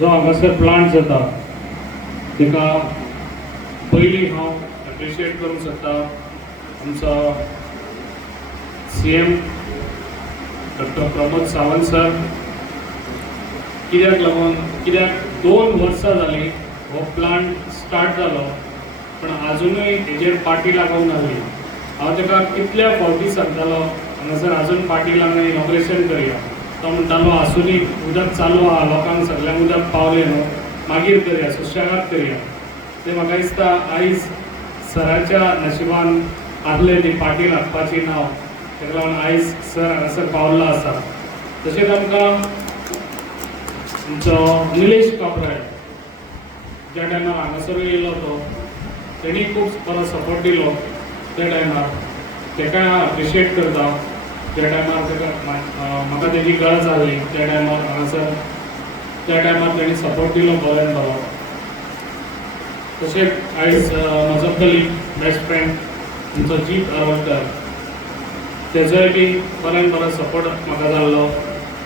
जो हांगासर प्लांट जाता तेका पयलीं हांव एप्रिशिएट करूंक सोदता आमचो CM doctor Pramod Sawant sir. कित्याक 2 वर्सां जालीं हो प्लांट स्टार्ट जालो पण अजूनय हेजेर पाटी लागूंक नासली. हांव ताका कितल्या फावटी सांगतालो हांगासर अजून पाटी लागून इनॉग्रेशन करया. तो म्हणटालो आसुनी उदक चालू आहा, लोकांक सगळ्यांक उदक पावलें न्हू, मागीर करया, सुशेगाद करया. ते म्हाका दिसता आयज सराच्या नशिबान आसलें ती पाटी लागपाची नांव, ताका लागून आयज सर हांगासर पावल्लो आसा. तशेंच आमकां आमचो निलेश कापराय ज्या टायमार हांगासर येयलो तो तेणी खूब बरो सपोर्ट दिलो त्या टायमार. ताका हांव एप्रिशिएट करता. त्या टायमार ताका म्हाका तेजी गरज आसली त्या टायमार हांगासर, त्या टायमार तेणी सपोर्ट दिलो बऱ्यान बरो. तशेंच आयज म्हजो कलीग बेस्ट फ्रेंड आमचो जीत आरोलकर, तेजोय बी बऱ्यान बरो सपोर्ट म्हाका जाल्लो.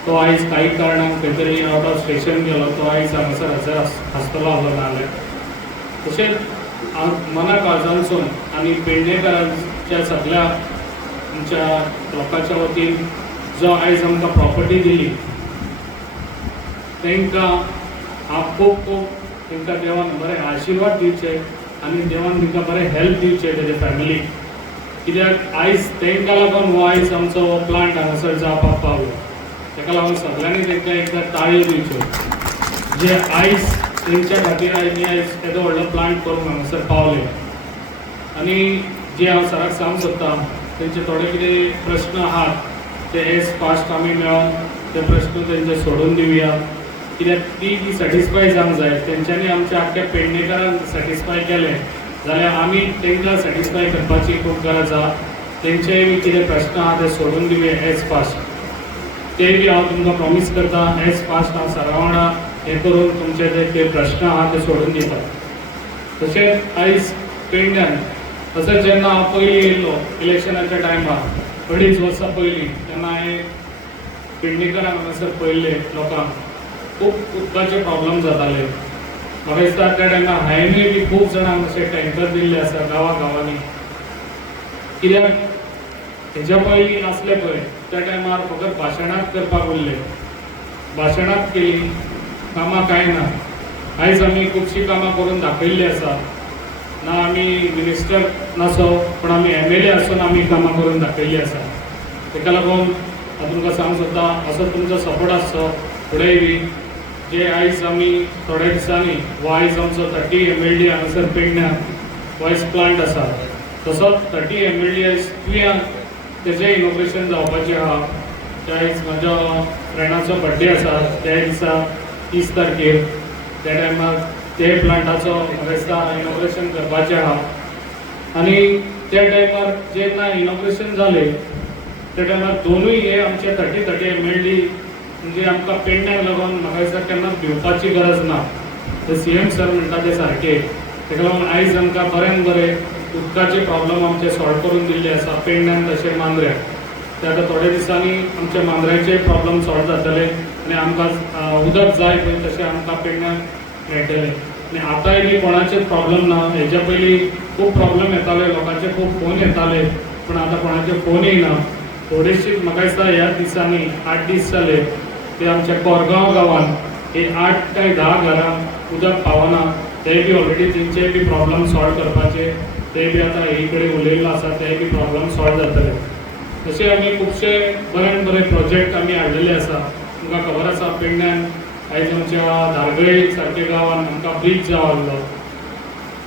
तो आयज काही कारणांक खंय तरी आउट ऑफ स्टेशन गेलो, तो आयज हांगासर हजर आसतलो आसलो नाजाल्यार. तशेंच मना काळजानसून आनी पेडणेकारांच्या सगळ्या आमच्या लोकांच्या वतीन जो आयज आमकां प्रॉपर्टी दिली तांकां हांव खूब खूब तांकां देवान बरें आशिर्वाद दिवचे आनी देवान तांकां बरें हेल्प दिवचें तेजे फॅमिलीक. कित्याक आयज तांकां लागून हो आयज आमचो हो प्लांट हांगासर जावपाक पावलो. ताका लागून सगळ्यांनी तांकां एकदां ताळयो दिवच्यो जे आयज तेंच्या खातीर आयज येदो व्हडलो प्लांट करून हांगासर पावले. आनी जे हांव सराक सांगूंक सोदता तेंचे थोडे कितें प्रश्न आहात ते एज फास्ट आमी मेळोन ते प्रश्न तेंचे सोडून दिवया. कित्याक ती सॅटिस्फाय जावंक जाय. तेंच्यांनी आमच्या आख्या पेडणेकारांक सॅटिस्फाय केलें जाल्यार आमी तांकां सॅटिस्फाय करपाची खूब गरज आहा. तेंचेय बी कितें प्रश्न आहा ते सोडून दिवया एज फास्ट. ते बी हांव तुमकां प्रॉमीस करता एज फास्ट हांव सरा वांगडा हें करून तुमचे जे प्रश्न आहा ते सोडून दिता. तशेंच आयज पेडण्यान तशेंच जेन्ना हांव पयलीं येयल्लो इलेक्शनाच्या टायमार 2.5 वर्सां पयलीं तेन्ना हांवें पेडणेकारांक हांगासर पळयल्ले लोकांक खूब उदकाचे प्रॉब्लम जाताले. म्हाका दिसता त्या टायमार हांवेंय बी खूब जाणांक अशे टँकर दिल्ले आसा गांवांनी. कित्याक हेच्या पयलीं आसले पळय त्या टायमार फकत भाशणांत करपाक उरले, भाशणांत केली, कामां कांय ना. आयज आमी खुबशीं कामां करून दाखयल्लीं आसा. ना आमी मिनिस्टर नासो पूण आमी MLA आसून आमी कामां करून दाखयल्लीं आसा. ताका लागून हांव तुमकां सांगूंक सोदता असो तुमचो सपोर्ट आसचो फुडेंय बी. जे आयज आमी थोड्या दिसांनी हो आयज आमचो 30 MLD हांगासर पेडण्यां वॉयस प्लांट आसा तसोच 30 MLD आयज तुयें तेजें इनॉग्रेशन जावपाचें आहा. ते आयज म्हाज्या फ्रेंडाचो बर्थडे आसा त्या दिसा 30 तारखेर. त्या टायमार ते प्लांटाचो म्हाका दिसता इनॉग्रेशन करपाचें आहा. आनी त्या टायमार जेन्ना इनॉग्रेशन जालें त्या टायमार दोनूय हे आमचे 30 MLD म्हणजे आमकां पेडण्याक लागून म्हाका दिसता केन्नाच भिवपाची गरज ना. ते CM सर म्हणटा ते सारके. ताका लागून आयज आमकां बऱ्यान बरें उदकाचे प्रॉब्लम आमचे सॉल्व करून दिल्ले आसा पेडण्यान तशें मांद्र्याक. ते आतां थोड्या दिसांनी आमच्या मांद्र्याचे प्रॉब्लम सॉल्व जातले आनी आमकां उदक जाय पळय तशें आमकां पेडण्याक मेळटलें. आनी आतांय बी कोणाचेच प्रॉब्लम ना. हेच्या पयलीं खूब प्रॉब्लम येताले, लोकांचे खूब फोन येताले पूण आतां कोणाचे फोन येयना. थोडेशींच म्हाका दिसता ह्या दिसांनी 8 दीस जाले ते आमच्या कोरगांव गांवांत हे 8 काय 10 घरांक उदक पावना. ते बी ऑलरेडी तेंचे बी प्रॉब्लम सॉल्व करपाचे ते बी आतां हे कडेन उलयल्लो आसा ते बी प्रॉब्लम सॉल्व जातले. तशें आमी खुबशे बऱ्यान बरे प्रोजेक्ट आमी हाडलेले आसा. तुमकां खबर आसा पेडण्यान आयज आमच्या धारगळे सारके गांवांत आमकां ब्रीज जावल्लो.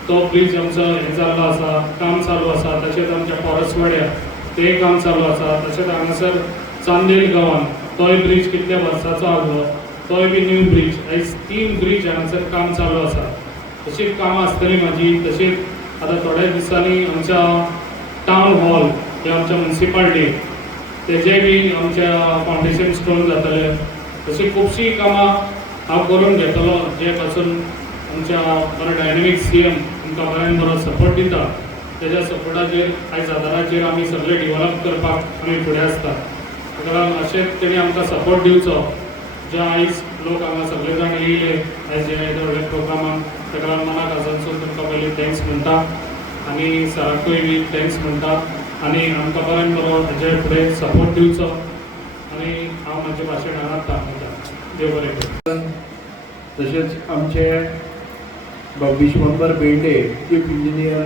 तो ब्रीज आमचो हें जाल्लो आसा, काम चालू आसा. तशेंच आमच्या परसवाड्यार तें काम चालू आसा. तशेंच हांगासर चांदेल गांवांत तोय ब्रीज कितल्या वर्साचो आसलो तोय बी न्यू ब्रीज. आयज 3 ब्रीज हांगासर काम चालू आसा. तशीच कामां आसतली म्हाजी. तशीच आतां थोड्या दिसांनी आमच्या टावन हॉल हे आमच्या म्युनिसिपालिटी तेजे बी आमच्या फावंडेशन स्टोन जातले. तशी खुबशीं कामां हांव करून घेतलो जे पासून आमच्या बरो डायनॅमिक CM आमकां बऱ्यान बरो सपोर्ट दिता. तेज्या सपोर्टाचेर आयज आदाराचेर आमी सगळे डेवलप करपाक आमी फुडें आसता. ताका लागून अशेंच तेणी आमकां सपोर्ट दिवचो जो आयज लोक हांगा सगळे जाण येयले आयज जे व्हडल्या प्रोग्रामाक ताका लागून मनाक आजूनसून तुमकां पयलीं थँक्स म्हणटा आनी सराकूय बी थँक्स म्हणटा आनी आमकां बऱ्यान बरो हाजे फुडें सपोर्ट दिवचो आनी हांव म्हाजें भाशण हांगा देव बरें करूं. तशेंच आमचे Vishwambhar Bende chief engineer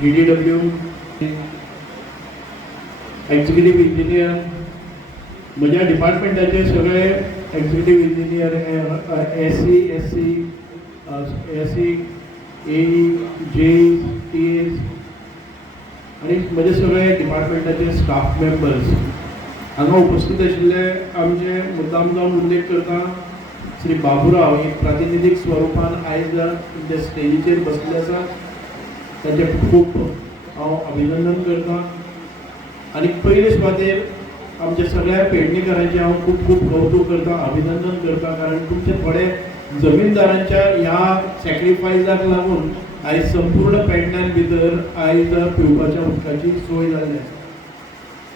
DDW executive engineer म्हज्या डिपार्टमेंटाचे सगळे executive engineer SC AE JE TAs आनी म्हजे सगळे डिपार्टमेंटाचे स्टाफ मेंबर्स हांगा उपस्थित आशिल्ले आमचे मुद्दाम जावन उल्लेख करता श्री बाबुराव एक प्रातिनिधीक स्वरुपान आयज जे स्टेजीचेर बसले आसा ताचे खूब हांव अभिनंदन करता आनी पयले सुवातेर आमच्या सगळ्या पेडणेकारांचे हांव खूब खूब कौतुक करता अभिनंदन करता कारण तुमचे थोडे जमीनदारांच्या ह्या सॅक्रिफायसाक लागून आयज संपूर्ण पेडण्यां भितर आयज पिवपाच्या उदकाची सोय जाल्ली आसा.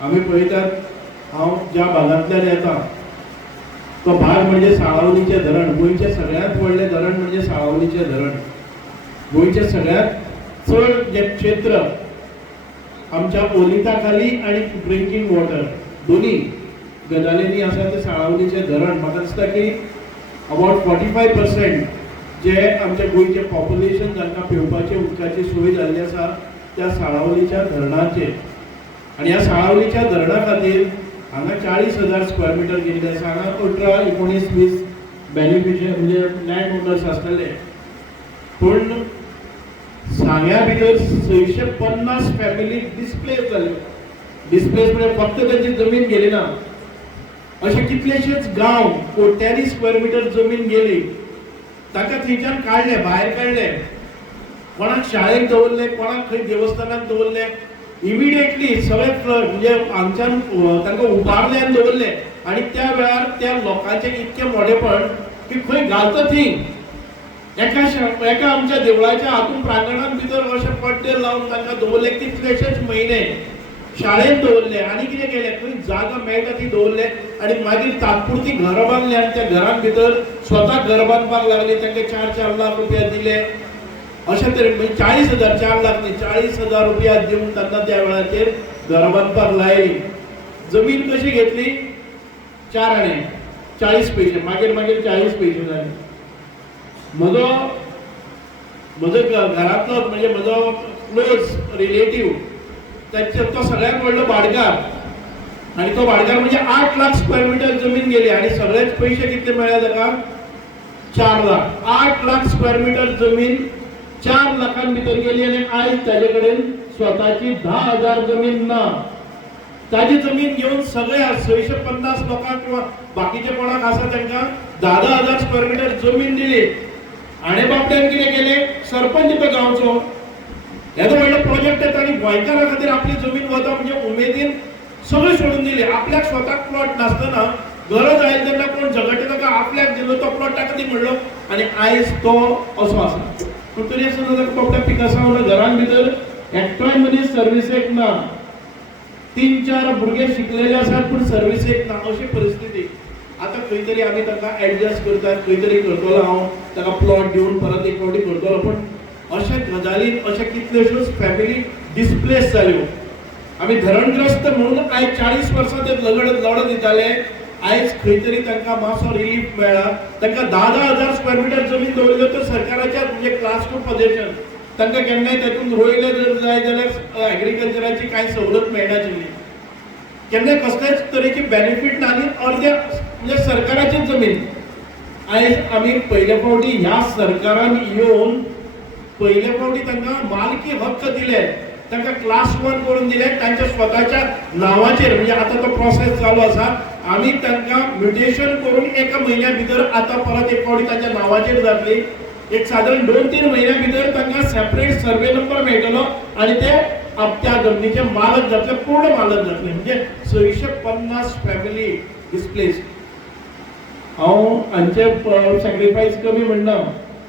आमी पळयतात हांव ज्या भागांतल्यान येता तो भाग म्हणजे साळावलीचें धरण. गोंयचें सगळ्यांत व्हडलें धरण म्हणजे साळावलीचें धरण. गोंयचें सगळ्यांत चड जें क्षेत्र आमच्या ओलिता खाली आणि ड्रिंकींग वॉटर दोन्ही गजालींनी आसा तें साळावलीचें धरण. म्हाका दिसता की अबावट 45% जे आमच्या गोंयचें पॉप्युलेशन जांकां पिवपाचे उदकाची सोय जाल्ली आसा त्या साळावलीच्या धरणाचेर. आनी ह्या साळावलीच्या धरणा खातीर हांगा 40,000 स्क्वेअर मिटर गेल्ले आसा. हांगा 18, 19, 20 बेनिफिशियरी म्हणजे लँड ओनर्स आसतले पूण सांग्या भितर 650 फॅमिली डिस्प्लेस जाल्यो. डिस्प्लेस म्हणजे फक्त त्यांची जमीन गेली ना, अशे कितलेशेच गांव कोट्यांनी स्क्वेअर मिटर जमीन गेली ताका थंयच्यान काडले, भायर काडले. कोणाक शाळेक दवरले, कोणाक खंय देवस्थानाक दवरले. इमिडिएटली सगळे म्हणजे हांगच्यान तांकां उबारले आनी दवरले आनी त्या वेळार त्या लोकांचे इतके मोडेपण की खंय घालता थंय एका आमच्या देवळाच्या हातून प्रांगणांत भितर अशे पड्डे लावन तांकां दवरले कितलेशेच म्हयने. शाळेंत दवरले आनी कितें केलें खंय जागा मेळटा ती दवरले आनी मागीर तात्पुरती घरां बांदली आनी त्या घरां भितर स्वताक घर बांदपाक लागले. तांकां 4-4 लाख रुपया दिले. अशे तरेन 40,000 4 लाख न्ही 40,000 रुपया दिवन तांकां त्या वेळाचेर घर बांदपाक लायली. जमीन कशी घेतली 4 आणे 40 पयशे मागीर 40 पयशे जाले. म्हजो घरांतलो म्हणजे म्हजो क्लोज रिलेटिव्ह तो सगळ्यात व्हडलो भाटकार आनी तो भाटकार म्हणजे 8 लाख स्क्वेअर मिटर जमीन गेली आनी सगळेच पयशे कितले मेळ्ळे ताका 4 लाख. 8 लाख स्क्वेअर मिटर जमीन 4 लाखां भितर गेली आनी आयज ताजे कडेन स्वताची 10,000 जमीन ना. ताजी जमीन घेवन सगळे 650 लोकांक किंवा बाकीचे कोणाक आसा तांकां 10,000 स्क्वेअर मिटर जमीन दिली. आणे बाबड्यान कितें केलें सरपंच तो गांवचो येदो व्हडलो प्रोजेक्ट येता आनी गोंयकारा खातीर आपली जमीन वता म्हणजे उमेदीन सगळें सोडून दिली. आपल्याक स्वताक प्लॉट नासतना गरज आयली तेन्ना कोण झगडटा ताका आपल्याक दिलो तो प्लॉट ताका दी म्हणलो आनी आयज तो असो आसा. पूण तरी आसतना ताका बाबड्या पिकासा घरान भितर एकटोय मनीस सर्विसेक ना. 3-4 भुरगे शिकलेले आसात पूण सर्विसेक ना अशी परिस्थिती. आता खंय तरी आमी ताका एडजस्ट करतात खंय तरी करतलो हांव ताका प्लॉट दिवन परत एक फावटी करतलो. पूण अशे गजालीन अशे कितल्योश्योच फॅमिली डिस्प्लेस जाल्यो. आमी धरणग्रस्त म्हणून आयज 40 वर्सां ते लढत दिताले. आयज खंय तरी तांकां मातसो रिलीफ मेळ्ळा. तांकां 10,000 स्क्वेअर मिटर जमीन दवरल्यो तर सरकाराच्या म्हणजे क्लास 2 पोझिशन तांकां केन्नाय तातूंत रोयले जर जाय जाल्यार एग्रीकल्चराची कांय सवलत मेळनाशिल्ली. केन्नाय कसलेच तरेची बेनिफीट ना आनी अर्दे म्हणजे सरकाराची जमीन. आयज आमी पयले फावटी ह्या सरकारान येवन पयले फावटी तांकां मालकी हक्क दिले. तांकां क्लास 1 करून दिले तांच्या स्वताच्या नांवाचेर. म्हणजे आता तो प्रोसेस चालू आसा. आमी तांकां म्युटेशन करून 1 म्हयन्या भितर आता परत एक फावटी तांच्या नांवाचेर जातली. एक साधारण 2-3 म्हयन्या भितर तांकां सेपरेट सर्वे नंबर मेळटलो आनी ते त्या जमनीचे मालक जातले पूर्ण मालक जातले. म्हणजे 650 फॅमिली डिस्प्लेस. हांव हांचे सॅक्रिफायस कमी म्हणना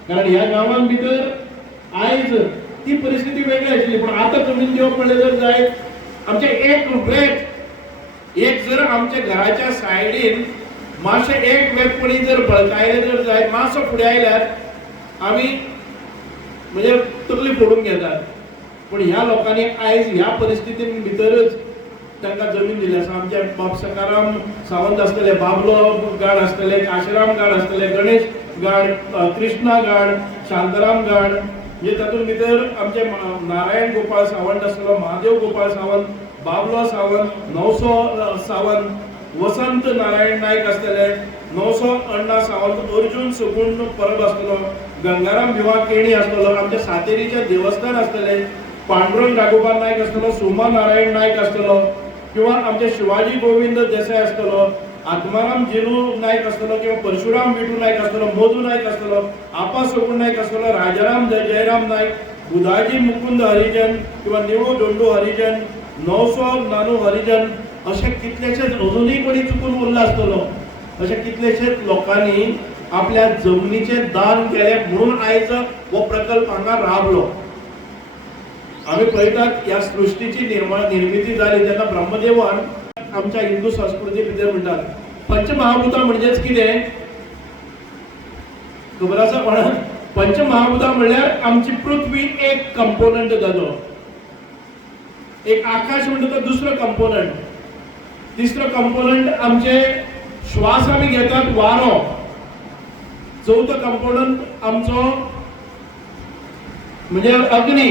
कारण ह्या गांवांत भितर आयज ती परिस्थिती वेगळी आशिल्ली. पूण आतां जमीन दिवप म्हणलें जर जायत आमचे एक जर आमच्या घराच्या सायडीन मातशें एक वेपणी जर बळकायले जर जायत मातसो फुडें आयल्यार आमी म्हणजे तकली फोडून घेतात. पण ह्या लोकांनी आयज ह्या परिस्थितीन भितरच तांकां जमीन दिली आसा. आमचे बाब सकाराम सावंत आसतले, बाबलो गाड आसतले, काशिराम गाड आसतले, गणेश गाड, कृष्णा गाड, शांताराम गाड, म्हणजे तातूंत भितर आमचे नारायण गोपाळ सावंत आसतलो, महादेव गोपाळ सावंत, बाबलो सावंत, नवसो सावंत, वसंत नारायण नायक आसतले, नवसो अण्णा सावंत, अर्जुन सुगुण परब आसतलो, गंगाराम भिवा केणी आसतलो, आमच्या सातेरीचे देवस्थान आसतले, पांडुरंग राघोबा नायक आसतलो, सोमा नारायण नायक आसतलो, किंवा आमचे शिवाजी गोविंद देसाय आसतलो, आत्माराम जिलू नायक आसतलो, किंवा परशुराम विठू नायक आसतलो, मधू नायक आसतलो, आपा सोगुण नायक आसतलो, राजाराम जयराम नायक, बुधाजी मुकुंद हरिजन, किंवा निवू डोंडू हरिजन, नवसो नानू हरिजन, असे कितलेशेच अजूनही कोणी चुकून उरला आसतलो. अशे कितलेशेच लोकांनी आपल्या जमनीचे दान केले म्हणून आयज हो प्रकल्प हांगा राबलो. आम्ही पळयतात ह्या सृष्टीची निर्मिती जाली तेन्ना ब्रह्मदेवान आमच्या हिंदू संस्कृती भितर म्हणटात पंचमहाभूतां म्हणजेच कितें खबर आसा कोणाक? पंचमहाभूतां म्हणल्यार आमची पृथ्वी एक कंपोनंट जालो, एक आकाश म्हणटा तो दुसरो कंपोनंट, तिसरो कंपोनंट आमचे श्वास आमी घेतात वारो, चौथो कंपोनंट आमचो म्हणजे अग्नी,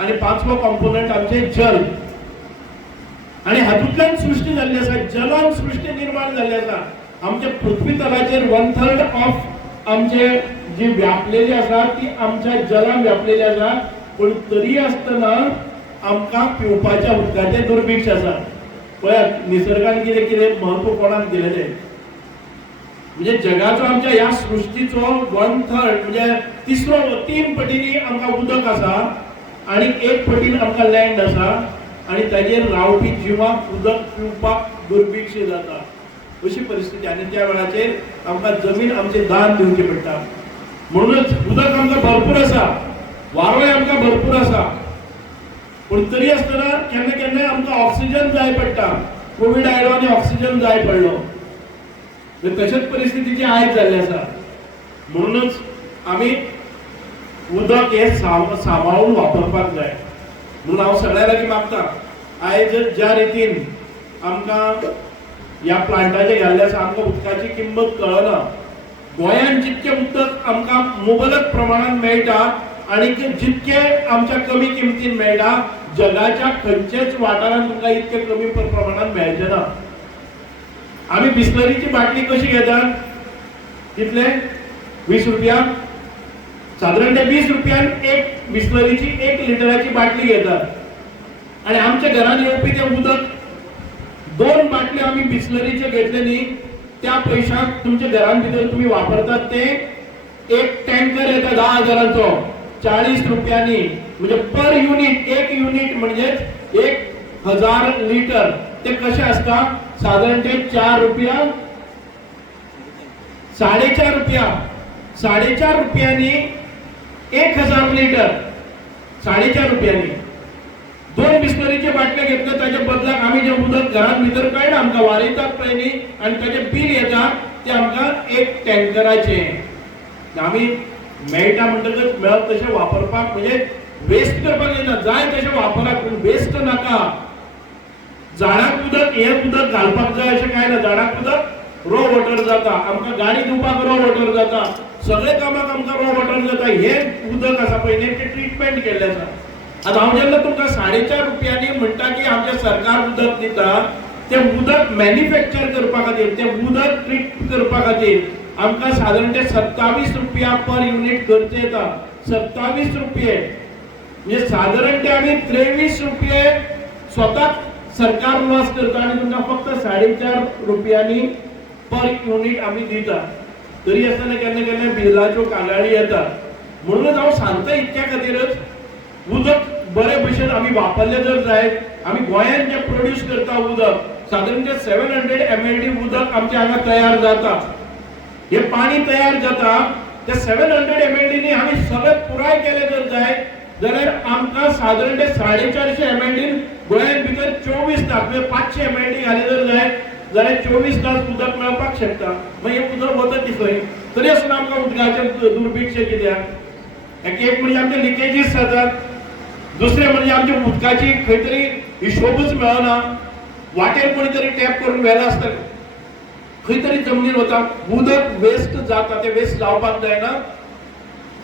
आणि पाचवो कंपोनंट आमचे जल. आणि हातूंतल्यान सृष्टी जाल्ली आसा, जलान सृष्टी निर्माण जाल्ली आसा. आमचे पृथ्वी तलाचेर 1/3 ऑफ आमचे जी व्यापलेली आसा ती आमच्या जलान व्यापलेली आसा. पण तरी आसतना आमकां पिवपाच्या उदकाचें दुर्भिक्ष आसा. पळयात निसर्गान कितें कितें महत्व कोणाक दिलें तें. म्हणजे जगाचो आमच्या ह्या सृष्टीचो 1/3 म्हणजे तिसरो 3 पटींनी आमकां उदक आसा आणि 1 पटीन आमकां लँड आसा. आणि ताजेर रावपी जिवाक उदक पिवपाक दुर्भिक्ष जाता अशी परिस्थिती. आणि त्या वेळाचेर आमकां जमीन आमचे दान दिवचे पडटा. म्हणूनच उदक आमकां भरपूर आसा, वारोय आमकां भरपूर आसा, पण तरी आसतना केन्ना केन्ना आमकां ऑक्सिजन जाय पडटा. कोविड आयलो आनी ऑक्सिजन जाय पडलो. तशेच परिस्थितीची आयज जाल्ली आसा. म्हणूनच आमी उदक हे सांबाळून वापरपाक जाय. म्हणून हांव सगळ्या लागीं मागता आयज ज्या रितीन आमकां ह्या प्लांटाचे घाल्ले आसा आमकां उदकाची किंमत कळना. गोंयांत जितकें उदक आमकां मुबलक प्रमाणात मेळटा आणि जितके आमच्या कमी किमतीन मेळटा जगाच्या खंयचेच वाठारांत तुमकां इतके कमी प्रमाणात मेळचे ना. आमी बिस्लरीची बाटली कशी घेतात? कितले? 20 रुपया. साधारण ते 20 रुपयान एक बिस्लरीची 1 लिटराची बाटली घेतात. आणि आमच्या घरात येवपी ते उदक 2 बाटल्यो आमी बिस्लरीचे घेतले न्ही त्या पैशाक तुमच्या घरान भितर तुम्ही वापरतात ते एक टँकर येता 10,000चो 40 रुपयांनी. म्हणजे पर युनिट, एक युनिट म्हणजे 1,000 लिटर. ते कसे असता? साधारण ते 4 रुपया, 4.5 रुपया, 4.5 रुपयांनी 1,000 लिटर. 4.5 रुपयांनी 2 बिस्लरीचे बाटले घेतले. त्याच्या बदलाक आम्ही जे उदक घरात भितर कळना आमकां वारयतात पळय न्ही आणि त्याचे बिल येता ते आमकां एक टँकराचे. आमी मेळटा म्हणटकच मेळत तशें वापरपाक म्हणजे वेस्ट करपाक जायना. जाय तशें वापराक, पूण वेस्ट नाका. झाडाक उदक हे उदक घालपाक जाय अशें कांय ना. झाडाक उदक रो वॉटर जाता, आमकां गाडी धुवपाक रो वॉटर जाता, सगळे कामाक आमकां रो वॉटर जाता. हे उदक आसा पळय न्ही ते ट्रीटमेंट केल्लें आसा. आता हांव जेन्ना तुमकां 4.5 रुपयांनी म्हणटा की आमचे सरकार उदक दिता, ते उदक मॅन्युफॅक्चर करपा खातीर, ते उदक ट्रीट करपा खातीर आमकां साधारण ते 27 रुपया पर युनिट खर्च येता. 27 रुपये म्हणजे साधारण ते आमी 23 रुपये स्वताच सरकार लॉस करता आणि तुमकां फक्त 4.5 रुपयांनी पर युनिट आमी दिता. तरी आसतना केन्ना केन्ना बिलाच्यो कागाळी येता. म्हणूनच हांव सांगता इतक्या खातीरच उदक बरे भशेन आमी वापरले जर जायत. आमी गोंयांत जे प्रोड्यूस करता उदक साधारण ते 700 mld उदक आमचे हांगा तयार जाता. हे पाणी तयार जाता ते 700 mld नी आमी सगळें पुराय केले जर जायत जाल्यार आमकां साधारण ते 450 mld गोंयांत भितर 24 तास म्हणजे 500 mld घाले जर जायत जाल्यार 24 तास उदक मेळपाक शकता. मागीर हें उदक वता ती खंय? तरी आसून आमकां उदकाचें दुर्भिक्षें कित्याक? एक म्हणजे आमचे लिकेजीस जातात, दुसरें म्हणजे आमच्या उदकाची खंय तरी हिशोबूच मेळना. वाटेर कोणी तरी टॅप करून व्हेला आसता, खंय तरी जमनीर वता, उदक वेस्ट जाता, ते वेस्ट जावपाक जायना.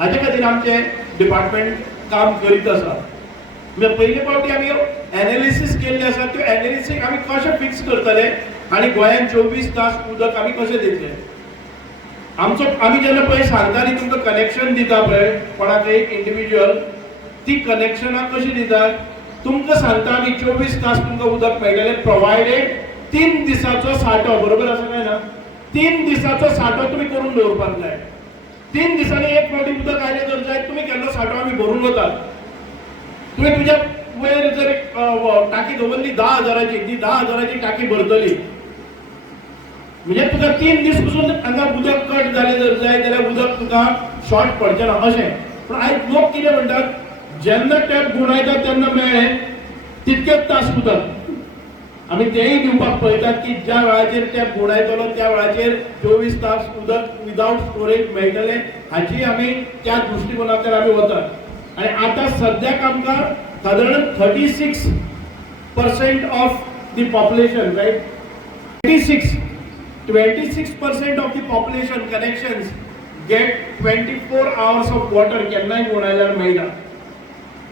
हाचे खातीर आमचे डिपार्टमेंट काम करीत आसा. म्हणजे पयले फावटी आमी एनालिसीस केल्ले आसा, त्यो एनालिसीस आमी कशें फिक्स करतले आनी गोंयांत 24 तास उदक आमी कशें दितले. आमी जेन्ना पळय सांगता न्ही तुमकां कनेक्शन दिता पळय कोणाक एक इंडिविज्युअल, ती कनेक्शनां कशी दितात? तुमकां सांगता आमी 24 तास तुमकां उदक मेळटलें, प्रोवायडेड 3 दिसाचो सांठो, बरोबर आसा काय ना? 3 दिसाचो सांठो तुमी करून दवरपाक जाय. 3 दिसांनी एक फावटी उदक आयलें जर जायत, तुमी केन्ना सांठो आमी भरून वतात. तुमी तुज्या वयर जर टाकी दवरली 10,000ची, ती 10,000ची टाकी भरतली, म्हणजे तुका 3 दीस पसून हांगा उदक कट जालें जर जाय जाल्यार उदक तुका शॉर्ट पडचें ना अशें. पूण आयज लोक कितें म्हणटात, जेन्ना टॅप गुंडायतात तेन्ना मेळ्ळें तितकेच तास उदक. आमी तेंय दिवपाक पळयतात की ज्या वेळाचेर टॅप गुंडायतलो त्या वेळाचेर 24 तास उदक विदाउट स्टोरेज मेळटलें, हाची आमी त्या दृश्टिकोनांतल्यान आमी वतात. आनी आतां सद्याक आमकां सादारण 36% of the population, right, 26% of the population connections get 24 hours of water केन्नाय गुंडायल्यार मेळटा.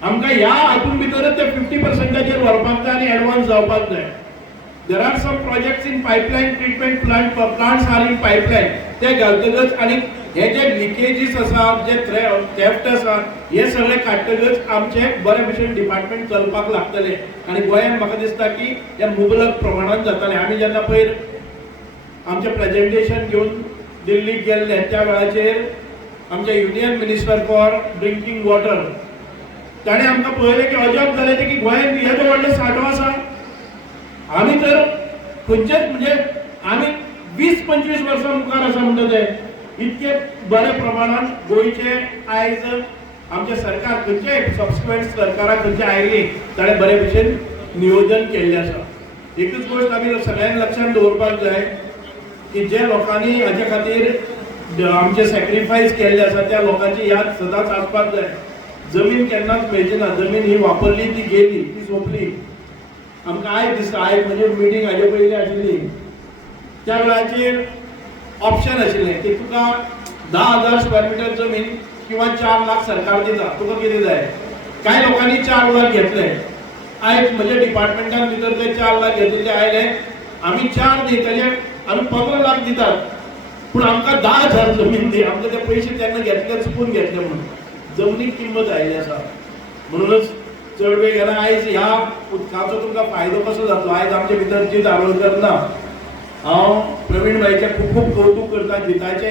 आमकां ह्या हातून भितरच ते 50%चेर व्हरपाक जाय आनी एडवान्स जावपाक जाय. There are some projects in pipeline, treatment plants are in pipeline, ते घालतकच आनी हे जे लिकेजीस आसा, जे थेफ्ट आसा, हे सगळे काडटकच आमचे बरे भशेन डिपार्टमेंट चलपाक लागतले. आनी गोंयांत म्हाका दिसता की हे मुबलक प्रमाणांत जातले. आमी जेन्ना पयर आमचें प्रेजेंटेशन घेवन दिल्लीक गेल्ले त्या वेळाचेर आमचे union minister for drinking water, ताणें आमकां पळयलें की अजाप जालें की गोंयांत येदो व्हडलो सांठो आसा. आमी तर खंयचेच म्हणजे आमी 20-25 वर्सां मुखार आसा म्हणटा ते इतके बरे प्रमाणात गोंयचे आयज आमचे सरकार, खंयचे सबसिक्वेंट सरकारां खंयचे आयली ताणें बरे भशेन नियोजन केल्लें आसा. एकूच गोश्ट आमी सगळ्यांनी लक्षांत दवरपाक जाय की जे लोकांनी हाचे खातीर आमचे सॅक्रिफायस केल्ले आसा त्या लोकांची याद सदांच आसपाक जाय. जमीन केन्नाच मेळची ना, जमीन ही वापरली ती गेली, ती सोंपली. आमकां आयज दिसता, आयज म्हणजे मिटींग हाजे पयलीं आशिल्ली, त्या वेळाचेर ऑप्शन आशिल्लें की तुका 10,000 स्क्वेअर मिटर जमीन किंवा 4 लाख सरकार दिता, तुका कितें जाय. कांय लोकांनी 4 लाख घेतले. आयज म्हज्या डिपार्टमेंटान भितर ते 4 लाख घेतले आयले, आमी 4 दिताले, आमी 15 लाख दितात, पूण आमकां 10,000 जमीन दी. आमकां ते पयशे तेन्ना घेतले चुकून घेतले म्हणून जमनीक किंमत आयली आसा. म्हणूनच चड वेळ गेला. आयज ह्या उदकाचो तुमकां फायदो कसो जातलो? आयज आमचे भितर जीत आरोलकर ना. हांव प्रवीण भाईचे खूब खूब कौतुक करता जिताचे.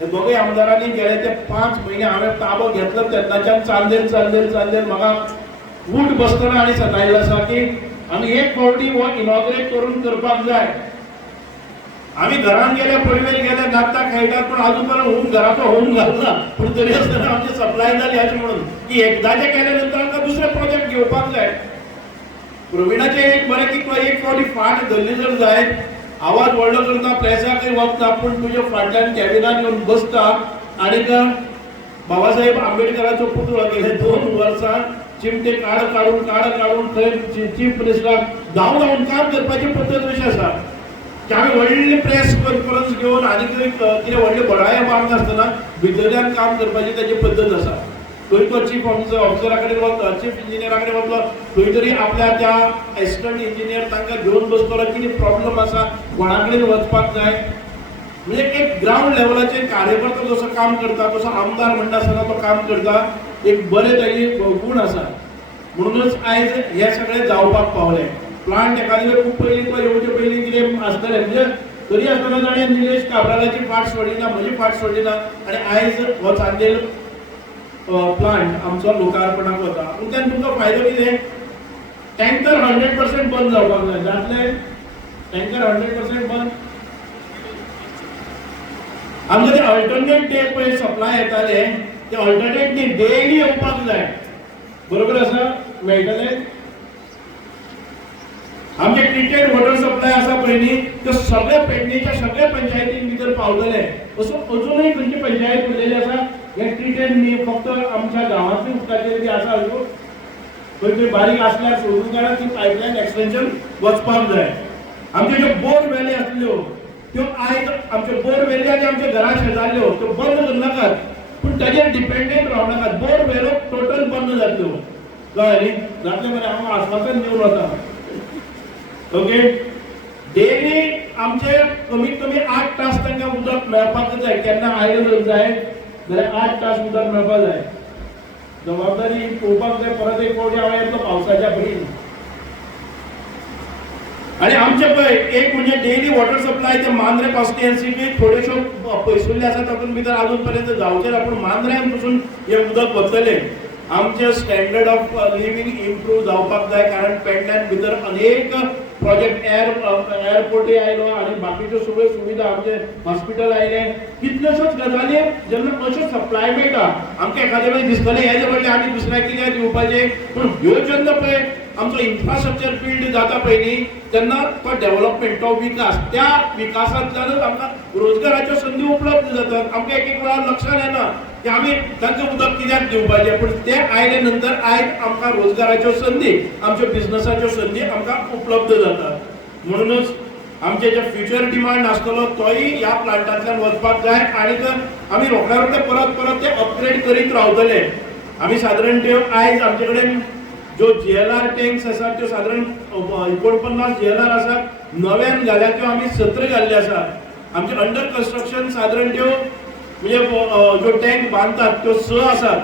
हे दोगूय आमदारांनी गेले ते 5 म्हयने हांवें ताबो घेतलो तेन्नाच्यान चाललेर म्हाका उठ बसतना आनी सतायल्लो आसा की आमी एक फावटी हो इनॉग्रेट करून करपाक जाय. आमी घरान गेले, पडवेल गेले, नाचता खेळटात, पूण आजून पर्यंत घराचो होम घालना. पूण तरी आसतना आमची सप्लाय जाली अशें म्हणून की एकदाचें केले नंतर आमकां दुसरे प्रोजेक्ट घेवपाक जाय. प्रवीणाचें एक बरें की तुवें एक फावटी फाट धरली जर जायत, आवाज व्हडलो करता, प्रेसाकय वचता, पूण तुज्या फाटल्यान कॅबिनान येवन बसता. आनीक बाबासाहेब आंबेडकराचो पुतळो गेले 2 वर्सां चिमटे काडून थंय चीफ मिनिस्टराक धांवन काम करपाची पद्दत अशी आसा की आमी व्हडली प्रेस कॉन्फरन्स घेवन आनी कितें व्हडले बडाया मार नासतना भितरल्यान काम करपाची ताची पद्दत आसा. खंय तो चीफ ऑफिसरा कडेन वतलो, चीफ इंजिनियरा कडेन वतलो, खंय तरी आपल्या त्या एसिस्टंट इंजिनियर तांकां घेवन बसतलो, कितें प्रॉब्लेम आसा, कोणा कडेन वचपाक जाय. म्हणजे एक ग्राउंड लेवलाचेर कार्यकर्ता जसो काम करता तसो आमदार म्हणटा आसतना तो काम करता. एक बरें ताची गूण आसा. म्हणूनच आयज हे सगळें जावपाक पावलें. प्लांट एखादे खूब पयलीं तो येवचे पयलीं कितें आसतलें, म्हणजे तरी आसतना ताणें निलेश काब्रालाची फाट सोडली ना, म्हजी फाट सोडली ना. आनी आयज हो चांदेल प्लांट आमचो लोकार्पणाक वता. पूण त्यान तुमकां फायदो कितें? टँकर 100% बंद जावपाक जाय. जातलें टँकर 100% बंद. आमचे ते अल्टरनेट डे पळय सप्लाय येताले, ते अल्टरनेट डे डेली येवपाक जाय. बरोबर आसा? मेळटलें? आमचे ट्रिटेड वॉटर सप्लाय आसा पळय न्ही त्यो सगळ्या पेडणेच्या सगळ्या पंचायतीन भितर पावतले. असो अजूनही खंयची पंचायत उरलेली आसा हे ट्रिटेड न्ही फक्त आमच्या गांवांतल्या उदकाचेर बी आसा अजून खंय खंय बारीक आसल्यार सोडून काडा ती पायपलायन एक्सटेन्शन वचपाक जाय. आमच्यो ज्यो बोर व्हॅली आसल्यो त्यो आयज आमच्यो बोर व्हॅली आनी आमच्या घरा शेजारल्यो त्यो बंद करनाकात पूण ताजेर डिपेंडेंट रावनाकात. बोर व्हॅलो टोटल बंद जातल्यो कळ्ळें न्ही. जातले मरे हांव आश्वासन दिवन वता. ओके डेली आमचे कमीत कमी 8 तास तांकां उदक मेळपाक जाय. केन्ना आयदन जाय जाल्यार 8 तास उदक मेळपाक जाय. जबाबदारी पळोवपाक जाय. परत एक फावटी हांव येतलो पावसाच्या पयलीं. आणि आमचे पळय एक म्हणजे डेली वॉटर सप्लाय ते मांद्रे कॉन्स्टिट्युएन्सीक थोड्योश्यो पयसुल्ले आसा तातूंत भितर अजून पर्यंत जावचे ना पूण मांद्र्यान पसून हे उदक वतले. आमचे स्टँडर्ड ऑफ लिव्हिंग इम्प्रूव जावपाक जाय कारण पेडण्यान भितर अनेक प्रोजेक्ट एअरपोर्टूय आयलो आणि बाकीच्यो सगळ्यो सुविधा आमचे हॉस्पिटल आयले. कितल्योश्योच गजाली जेन्ना अश्यो सप्लाय मेळटा आमकां एखादे वेळी दिसतलें हेजे बदले आमी दुसऱ्याक कित्याक दिवपाचें पूण ह्यो जेन्ना पळय आमचो इन्फ्रास्ट्रक्चर बिल्ड जाता पळय न्ही तेन्ना तो डेव्हलपमेंट तो विकास त्या विकासांतल्यानच आमकां रोजगाराच्यो संदी उपलब्ध जातात. आमकां एक एक वेळार लक्षांत येना की आमी तांकां उदक कित्याक दिवपाचें पूण ते आयले नंतर आयज आमकां रोजगाराच्यो संदी आमच्यो बिझनसाच्यो संदी आमकां उपलब्ध जातात. म्हणूनच आमचे जे फ्युचर डिमांड आसतलो तोय ह्या प्लांटांतल्यान वचपाक जाय आणि आमी रोखड्या रोखडे परत परत ते अपग्रेड करीत रावतले. आमी सादारण त्यो आयज आमचे कडेन ज्यो जीएलआर टँक्स आसात त्यो सादारण 49 जीएलआर आसात. नव्यान घाल्यात त्यो आमी 17 घाल्ले आसात. आमचे अंडर कन्स्ट्रक्शन सादारण त्यो म्हणजे ज्यो टँक बांदतात त्यो 6 आसात.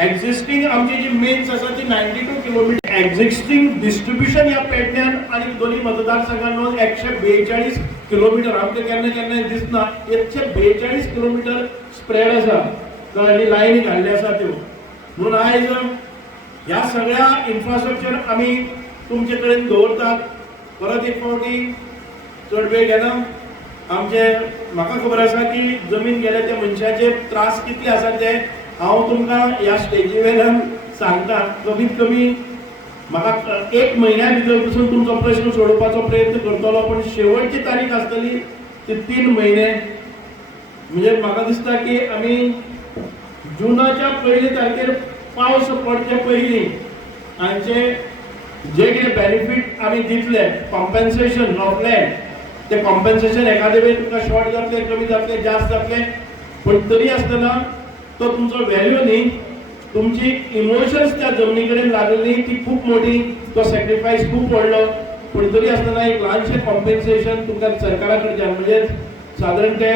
एक्झिस्टिंग आमची जी मेन्स आसा ती 92 किलोमीटर. एक्झिस्टिंग डिस्ट्रिब्युशन ह्या पेडण्यान आणि दोन्ही मतदारसंघांत 142 किलोमीटर आमकां केन्ना केन्ना दिसना 142 किलोमीटर स्प्रेड आसा कळ्ळें. लायनी घाल्ले आसा त्यो. म्हणून आयज ह्या सगळ्या इन्फ्रास्ट्रक्चर आमी तुमचे कडेन दवरतात. परत एक फावटी चड वेळ घेना. आमचे म्हाका खबर आसा की जमीन गेले त्या मनशाचे त्रास कितले आसा ते हांव तुमकां ह्या स्टेजी वयल्यान सांगता. कमीत कमी म्हाका 1 म्हयन्या भितर पसून तुमचो प्रश्न सोडोवपाचो प्रयत्न करतलो पूण शेवटची तारीख आसतली ती 3 म्हयने. म्हणजे म्हाका दिसता की आमी जुनाच्या 1 तारखेर पावस पडचे पयलीं हांचे जे कितें बेनिफीट आमी दितले कॉम्पेन्सेशन ऑफ लँड ते कॉम्पेन्सेशन एखादे वेळी तुमकां शॉर्ट जातले कमी जातले जास्त जातले पण तरी आसतना तो तुमचो व्हॅल्यू न्ही तुमची इमोशन्स त्या जमनी कडेन लागली ती खूप मोठी. तो सॅक्रिफायस खूप व्हडलो पूण तरी आसतना एक ल्हानशें कॉम्पेन्सेशन तुमकां सरकारा कडच्यान म्हणजे सादारण ते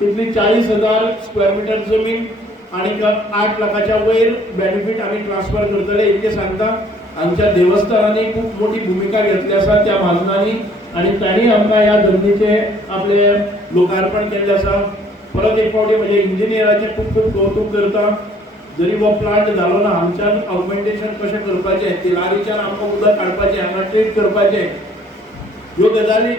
तुमची 40,000 स्क्वेअर मिटर जमीन आणि 8 लाखाच्या वयर बेनिफीट आमी ट्रान्सफर करतले इतके सांगता. आमच्या देवस्थानांनी खूप मोठी भूमिका घेतली आसा त्या महाजनांनी आणि तांणी आमकां ह्या जमनीचे आपले लोकार्पण केल्लें आसा. परत एक फावटी म्हणजे इंजिनियराचे खूप खूप कौतुक करता. जरी हो प्लांट जालो ना आमच्यान ऑगमेंटेशन कशें करपाचें ती लारीच्यान आमकां उदक काडपाचें हांगा ट्रीट करपाचें ह्यो गजाली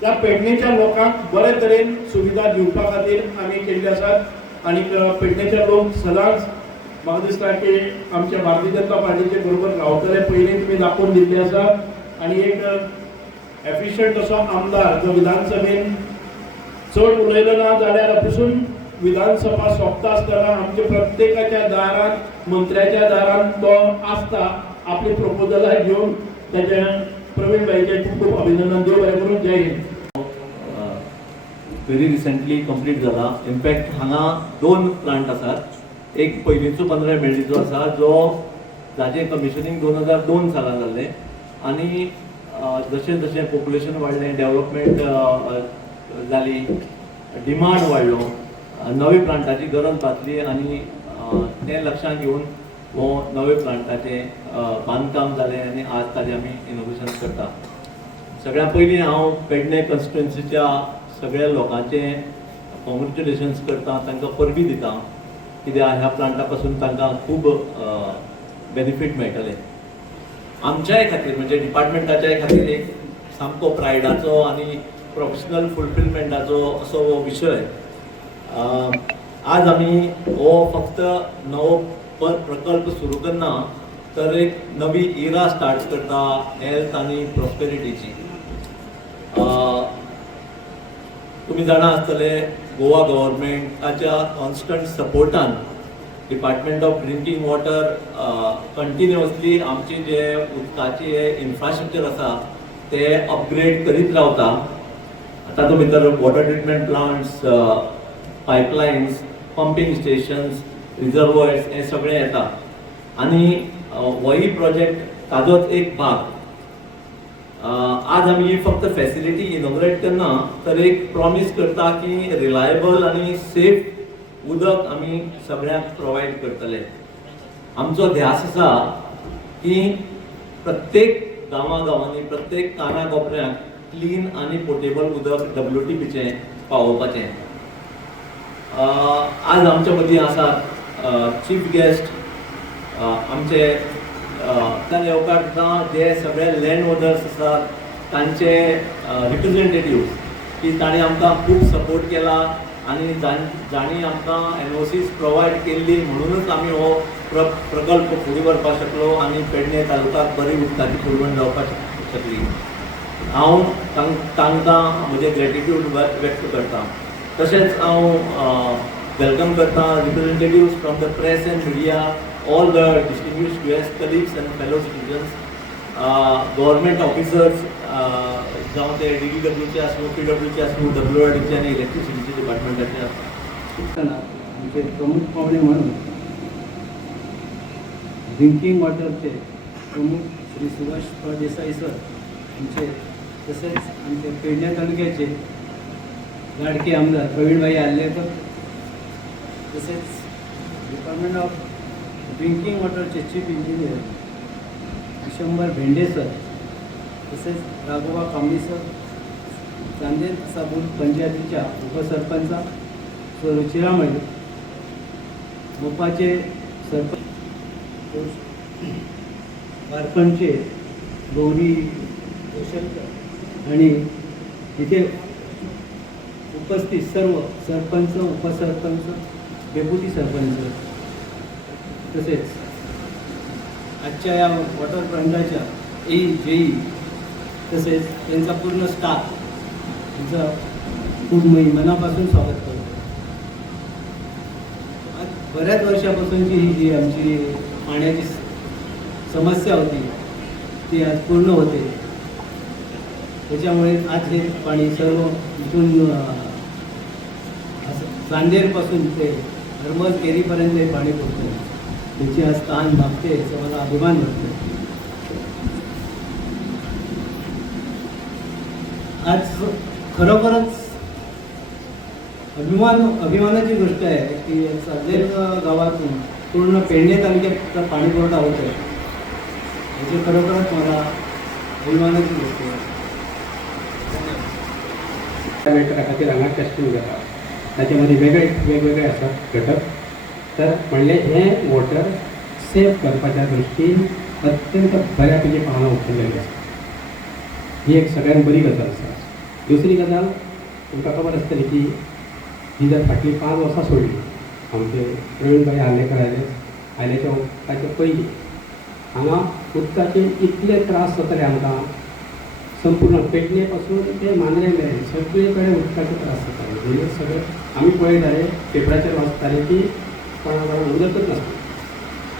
त्या पेडणेच्या लोकांक बरे तरेन सुविधा दिवपा खातीर आमी केल्ले आसात. आणि पेडणेचे लोक सदांच म्हाका दिसता की आमच्या भारतीय जनता पार्टीचे बरोबर रावतले पयलीं तुमी दाखोवन दिल्ले आसा. आणि एक एफिशियंट असो आमदार जो विधानसभेन चड उलयलो ना जाल्यार पसून विधानसभा सोंपता आसतना आमच्या प्रत्येकाच्या दारांत मंत्र्याच्या दारांत तो आसता आपली प्रपोजलां घेवन. ताच्या प्रवीण भाईचे खूप खूप अभिनंदन. देव बरें करून. जय हिंद. व्हेरी रिसेंटली कंप्लीट जाला. इनफॅक्ट हांगा 2 प्लांट आसात. एक पयलींचो 15 मेळ्ळीचो आसा जो जाचें कमिशनिंग 2002 सालान जाल्लें आनी जशें जशें पॉप्युलेशन वाडलें डेव्हलपमेंट जाली डिमांड वाडलो नवे प्लांटाची गरज भासली आनी तें लक्षांत घेवन हो नवे प्लांटाचें बांदकाम जालें आनी आज ताजें आमी इनोव्हेशन करता. सगळ्यां पयलीं हांव पेडणे कॉन्स्टिट्युएन्सीच्या सगळ्या लोकांचे कॉंग्रेच्युलेशन्स करता. तांकां परबी दिता कित्याक ह्या प्लांटा पासून तांकां खूब बेनिफीट मेळटले. आमच्याय खातीर म्हणजे डिपार्टमेंटाच्याय खातीर एक सामको प्रायडाचो आनी प्रोफेशनल फुलफिलमेंटाचो असो हो विशय. आज आमी हो फक्त नवो प्रकल्प सुरू करना तर एक नवी इरा स्टार्ट करता हेल्थ आनी प्रॉस्पेरिटीची. तुम्ही जाणा आसतले गोवा गव्हर्मेंटाच्या कॉन्स्टंट सपोर्टान department of drinking water continuously आमचे जे उदकाचे इन्फ्रास्ट्रक्चर आसा ते अपग्रेड करीत रावता. तातूंत भितर water treatment plants, pipelines, pumping stations, reservoirs हे सगळे येता. आनी होय प्रोजेक्ट ताजोच एक भाग. आज आमी फक्त फॅसिलिटी इनॉग्रेट करना तर एक प्रॉमिस करता की रिलायबल आनी सेफ उदक आमी सगळ्यांक प्रोवायड करतले. आमचो ध्यास आसा की प्रत्येक गांवांनी प्रत्येक काना कोपऱ्यांक क्लीन आनी पोर्टेबल उदक WTPचें पावोवपाचें. आज आमच्या मदीं आसात चीफ गेस्ट आमचे येवकार जे सगळे लँड ओनर्स आसात तांचे रिप्रेझेंटेटिव्ह की ताणें आमकां खूब सपोर्ट केला आनी जाणी आमकां NOCs प्रोवायड केल्ली म्हणूनच आमी हो प्रकल्प फुडें व्हरपाक शकलो आनी पेडणे तालुक्याक बरी उदकाची पुरवण जावपाक शकली. हांव तांकां म्हजें ग्रेटिट्यूड व्यक्त करतां. तशेंच हांव वेलकम करता representatives from the press and media, all the distinguished guests, colleagues and fellow citizens, government officers, जावं ते DDWचे आसूं, PWचे आसूं, WRDचे आनी इलेक्ट्रिसिटीचे डिपार्टमेंटाचे आसूं. आमचे प्रमुख पाहुणे म्हणून ड्रिंकिंग वॉटरचे प्रमुख श्री सुभाष फळदेसाई सर आमचे, तसेच आमचे पेडणे तालुक्याचे लाडके आमदार प्रवीणभाई आल्लेकर, तसेच डिपार्टमेंट ऑफ ड्रिंकिंग वॉटरचे chief engineer Vishambhar Bhende sir, तसेच राघोबा कांबळी सर, चांदेर साबूर पंचायतीच्या उपसरपंच रुचिरामणी, मोपाचे सरपंच कारपणचे गौरी आणि इथे उपस्थित सर्व सरपंच, उपसरपंच, डेप्युटी सरपंच, तसेच आजच्या या वॉटर प्लांटाच्या JE तसेच त्यांचा पूर्ण स्टाफ यांचं खूप मनापासून स्वागत करतो. आज बऱ्याच वर्षापासूनची ही जी आमची पाण्याची समस्या होती ती आज पूर्ण होते. त्याच्यामुळे आज हे पाणी सर्व इथून चांदेरपासून ते हरमल केरीपर्यंत हे पाणी पोहोचतं. त्याची आज ताण भागते याचा मला अभिमान वाटतो. आज खरोखरच अभिमानाची गोष्ट आहे की चांदेर गावातून पूर्ण पेडणे तालुक्यात पाणी पुरवठा होत आहे. याची खरोखरच मला अभिमानाची गोष्ट आहे. मेटरा खातीर हांगा टेस्टिंग जाता. ताचे वेगवेगळे आसात घटक. तर म्हणले हें वॉटर सेव करपाच्या दृश्टीन अत्यंत बऱ्या पैकी पावलां उखल्लेलीं आसा. ही एक सगळ्यांत बरी गजाल आसा. दुसरी गजाल तुमकां खबर आसतली की ही जर फाटलीं 5 वर्सां सोडली, आमचे प्रवीणभाई आल्लेकर आयल्याच्या ताचे पयलीं हांगा उदकाचे इतले त्रास जाताले आमकां. संपूर्ण पेडणे पासून ते मांद्रे मेरेन सगळे कडेन उदकाचे त्रास जाताले. म्हणजे सगळे आमी पळयताले, पेपराचेर वाचताले की कोणाक उदकच नासलें.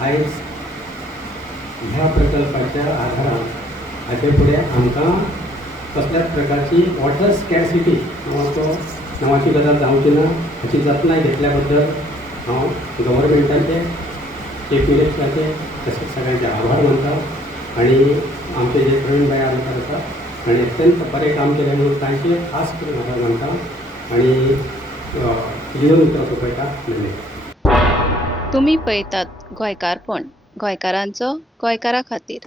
आयज ह्या प्रकल्पाच्या आधारान हाचे फुडें आमकां कसल्याच प्रकारची वॉटर स्कॅरसिटी नांवाची गजाल जावची ना. हाची जतनाय घेतल्या बद्दल हांव गव्हर्मेंटाचे, चीफ मिनिस्टराचे तशेंच सगळ्यांचे आभार मानता. आनी आमचे जे प्रवीणभाई आल्लेकर आसा ताणें अत्यंत बरें काम केलें म्हणून तांचे खास करून आभार मानता. आनी जीवन उतरां सोंपयता. धन्यवाद. तुम्ही पळयतात गोंयकारपण, गोंयकारांचो गोंयकारा खातीर.